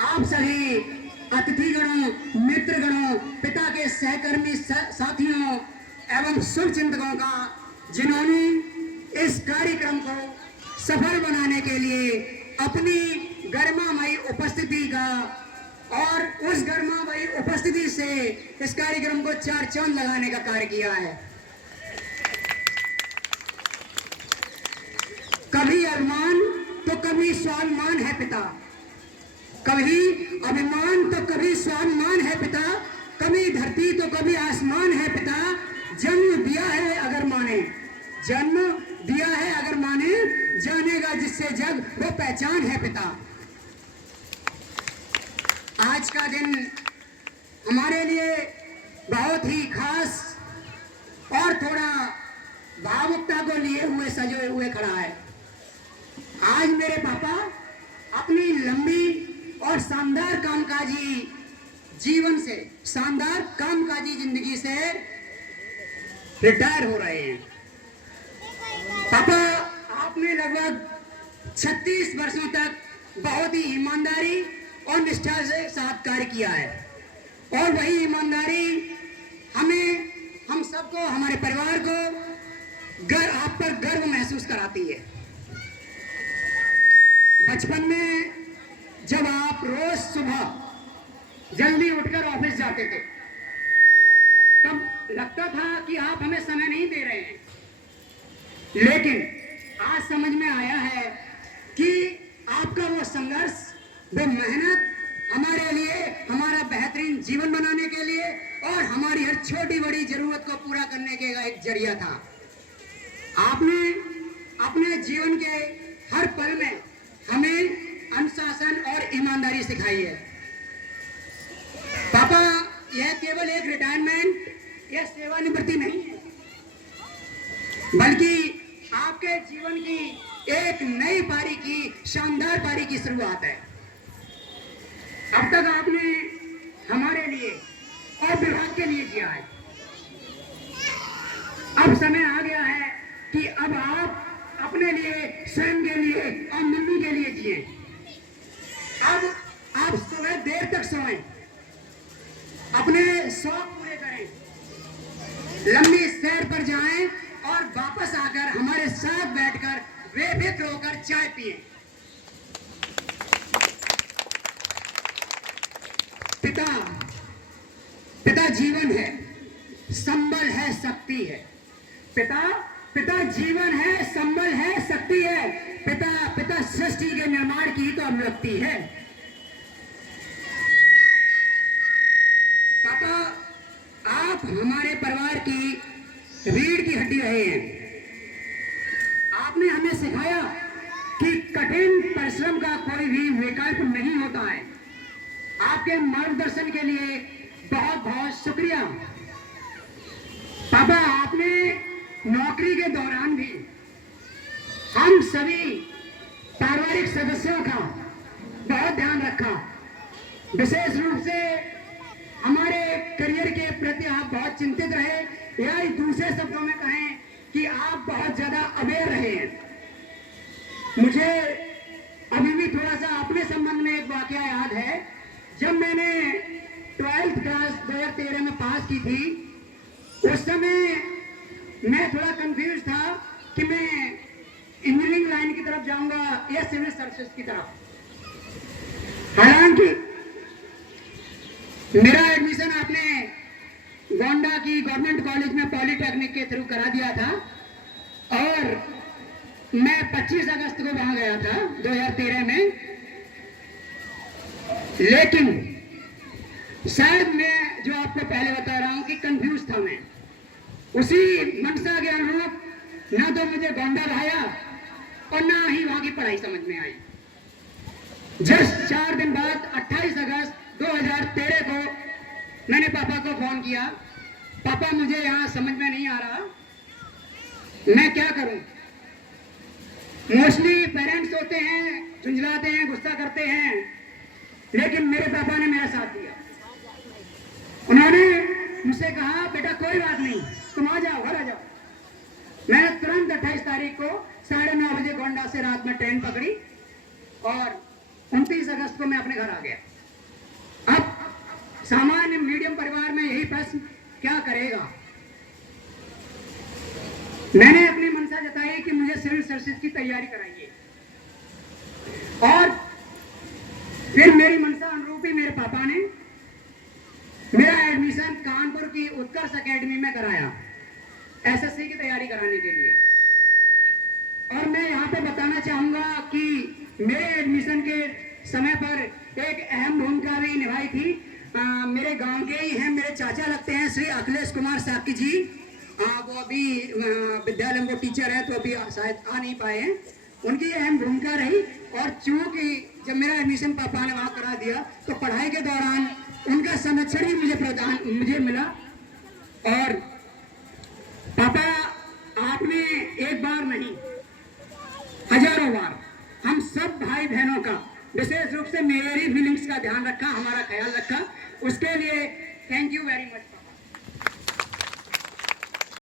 आप सभी अतिथिगणों, मित्रगणों, पिता के सहकर्मी साथियों एवं शुभ चिंतकों का, जिन्होंने इस कार्यक्रम को सफल बनाने के लिए अपनी गरिमामयी उपस्थिति का और उस गरिमामयी उपस्थिति से इस कार्यक्रम को चार चांद लगाने का कार्य किया है। कभी अभिमान तो कभी स्वाभिमान है पिता, कभी अभिमान तो कभी स्वाभिमान है पिता, कभी धरती तो कभी आसमान है पिता। जन्म दिया है अगर माने, जन्म दिया है अगर माने, जानेगा जिससे जग वो पहचान है पिता। आज का दिन हमारे लिए बहुत ही खास और थोड़ा भावुकता को लिए हुए सजे हुए खड़ा है। आज मेरे पापा अपनी लंबी और शानदार कामकाजी जीवन से, शानदार कामकाजी जिंदगी से रिटायर हो रहे हैं। पापा, आपने लगभग 36 वर्षों तक बहुत ही ईमानदारी और निष्ठा से साथ कार्य किया है और वही ईमानदारी हमें, हम सबको, हमारे परिवार को आप पर गर्व महसूस कराती है। बचपन में जब आप रोज सुबह जल्दी उठकर ऑफिस जाते थे, तब लगता था कि आप हमें समय नहीं दे रहे हैं, लेकिन आज समझ में आया है कि आपका वो संघर्ष, वो मेहनत हमारे लिए, हमारा बेहतरीन जीवन बनाने के लिए और हमारी हर छोटी बड़ी जरूरत को पूरा करने का एक जरिया था। आपने अपने जीवन के हर पल में हमें अनुशासन और ईमानदारी सिखाई है। पापा, यह केवल एक रिटायरमेंट या सेवानिवृत्ति नहीं है, बल्कि आपके जीवन की एक नई पारी की, शानदार पारी की शुरुआत है। अब तक आपने हमारे लिए और विभाग के लिए किया है। अब समय आ गया है कि अब आप अपने लिए, स्वयं के लिए और मम्मी के लिए जिए। अब आप सुबह देर तक सोएं, अपने शौक पूरे करें, लंबी सैर पर जाएं और वापस आकर हमारे साथ बैठकर बेफिक्र होकर चाय पिएं। पिता, पिता जीवन है, संबल है, शक्ति है। पिता, पिता जीवन है, संबल है, शक्ति है। पिता, पिता सृष्टि के निर्माण की तो अभिव्यक्ति है। पापा, आप हमारे परिवार की रीढ़ की हड्डी रहे हैं। आपने हमें सिखाया कि कठिन परिश्रम का कोई भी विकल्प नहीं होता है। आपके मार्गदर्शन के लिए बहुत बहुत शुक्रिया। पापा, आपने नौकरी के दौरान भी हम सभी पारिवारिक सदस्यों का बहुत ध्यान रखा। विशेष रूप से हमारे करियर के प्रति आप बहुत चिंतित रहे, या दूसरे शब्दों में कहें कि आप बहुत ज्यादा अवेयर रहे हैं। मुझे अभी भी थोड़ा सा अपने संबंध में एक वाकया याद है। जब मैंने 12th क्लास 2013 में पास की थी, उस समय मैं थोड़ा कंफ्यूज था कि मैं इंजीनियरिंग लाइन की तरफ जाऊंगा या सिविल सर्विसेज की तरफ। हालांकि मेरा एडमिशन आपने गोंडा की गवर्नमेंट कॉलेज में पॉलिटेक्निक के थ्रू करा दिया था और मैं 25 अगस्त को वहां गया था 2013 में। लेकिन शायद मैं जो आपको पहले बता रहा हूं कि कंफ्यूज था मैं, उसी मनसा के अनुरूप ना तो मुझे गोंडा भाया और ना ही वहां की पढ़ाई समझ में आई। जस्ट 4 दिन बाद 28 अगस्त 2013 को मैंने पापा को फोन किया, पापा मुझे यहाँ समझ में नहीं आ रहा, मैं क्या करूं। मोस्टली पेरेंट्स होते हैं, झुंझलाते हैं, गुस्सा करते हैं, लेकिन मेरे पापा ने मेरा साथ दिया। उन्होंने मुझसे कहा, बेटा कोई बात नहीं, तुम आ जाओ, घर आ जाओ। मैंने तुरंत 28 तारीख को 9:30 बजे गोंडा से रात में ट्रेन पकड़ी और 29 अगस्त को मैं अपने घर आ गया। सामान्य मीडियम परिवार में यही प्रश्न क्या करेगा। मैंने अपनी मंशा जताई कि मुझे सिविल सर्विसेज की तैयारी कराइए, और फिर मेरी मंशा अनुरूप ही मेरे पापा ने मेरा एडमिशन कानपुर की उत्कर्ष एकेडमी में कराया एसएससी की तैयारी कराने के लिए। और मैं यहाँ पे बताना चाहूंगा कि मेरे एडमिशन के समय पर एक अहम भूमिका भी निभाई थी। मेरे गांव के ही हैं, मेरे चाचा लगते हैं, श्री अखिलेश कुमार साकी जी। वो अभी विद्यालय में वो टीचर हैं, तो अभी शायद आ नहीं पाए हैं। उनकी अहम भूमिका रही, और चूंकि जब मेरा एडमिशन पापा ने वहाँ करा दिया तो पढ़ाई के दौरान उनका संरक्षण ही मुझे मिला। और पापा आपने एक बार नहीं हजारों बार हम सब भाई बहनों का, विशेष रूप से मेरी फीलिंग्स का ध्यान रखा, हमारा ख्याल रखा। उसके लिए थैंक यू वेरी मच।